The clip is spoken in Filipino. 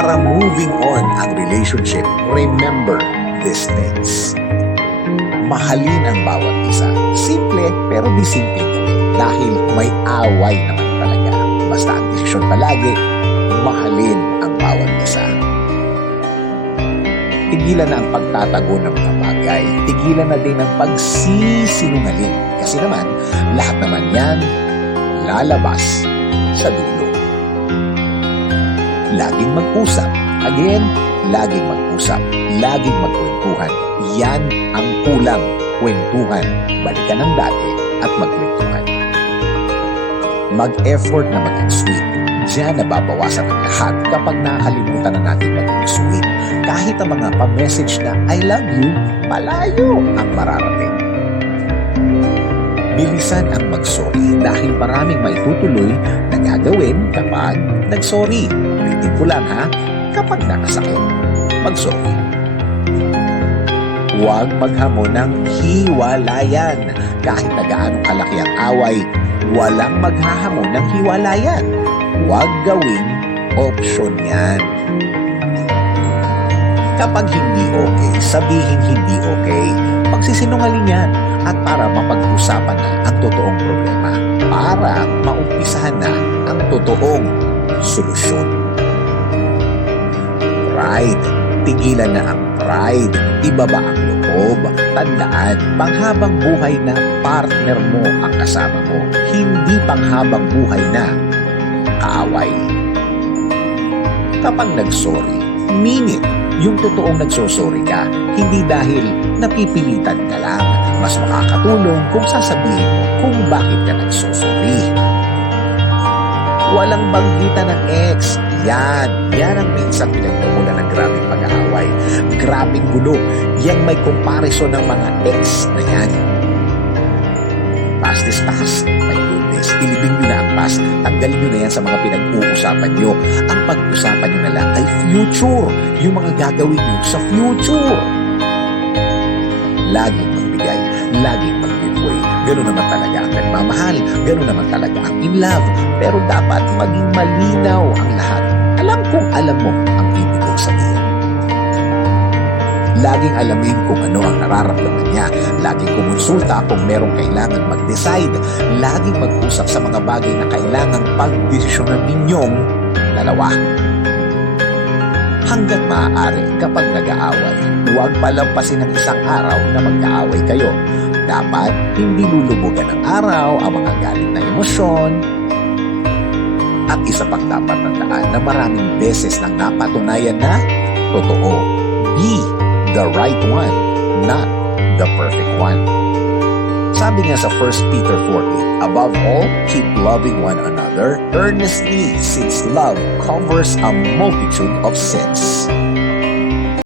para moving on ang relationship, remember these things. Mahalin ang bawat isa. Simple, pero di simple dahil may away naman talaga. Basta ang desisyon palagi, mahalin ang bawat isa. Tigilan na ang pagtatago ng mga bagay. Tigilan na din ang pagsisinungaling. Kasi naman, lahat naman yan lalabas sa dulo. Laging mag-usap. Again, laging mag-usap. Laging magkwentuhan. Yan ang kulang. Kwentuhan. Balikan ang dati at magkwentuhan. Mag-effort na maging sweet. Diyan nababawasan ang lahat kapag nakakalimutan na natin maging sweet. Kahit ang mga pa-message na I love you, malayo ang mararating. Bilisan ang mag-sorry dahil maraming maitutuloy na gagawin kapag nag-sorry. Ulitin ko lang ha, kapag nakasakit, mag-sorry. Huwag maghamon ng hiwalayan. Kahit na gaano kalaki ang away, walang maghahamon ng hiwalayan. Huwag gawing option yan. Kapag hindi okay, sabihin hindi okay. Pagsisinungaling yan at para mapag-usapan na ang totoong problema. Para maumpisahan na ang totoong solusyon. Pride. Tigilan na ang pride. Ibaba ang loob. Tandaan, panghabang buhay na partner mo ang kasama mo. Hindi panghabang buhay na kaaway. Kapag nag-sorry, mean it. Yung totoong nagsosorry ka, hindi dahil napipilitan ka lang. Mas makakatulong kung sasabihin mo kung bakit ka nagsosorry. Walang banggitan ng ex. Yan ang minsang pinagmumula ng grabing pag-aaway. Grabing gulo. Yan may comparison ng mga ex na yan. Past is past. My goodness. Ilibing nyo na ang past. Tanggalin nyo na yan sa mga pinag-uusapan nyo. Ang pag-usapan nyo na lang ay future. Yung mga gagawin nyo sa future. Laging magbigay. Laging mag-giveaway. Ganun naman talaga ang nagmamahal. Ganun naman talaga ang in love. Pero dapat maging malinaw ang lahat. Alam kong alam mo ang ibig kong sabihin. Laging alamin kung ano ang nararamdaman niya. Laging kumonsulta kung merong kailangan mag-decide. Laging mag-usap sa mga bagay na kailangang pagdesisyonan ninyong dalawa. Hanggat maaari kapag nag-aaway, huwag palampasin ng isang araw na mag-aaway kayo. Dapat hindi lulubugan ng araw ang mga galit na emosyon. At isa pang dapat tandaan na maraming beses nang napatunayan na totoo. Be the right one, not the perfect one. Sabi nga sa 1 Peter 4:8, above all, keep loving one another earnestly, since love covers a multitude of sins.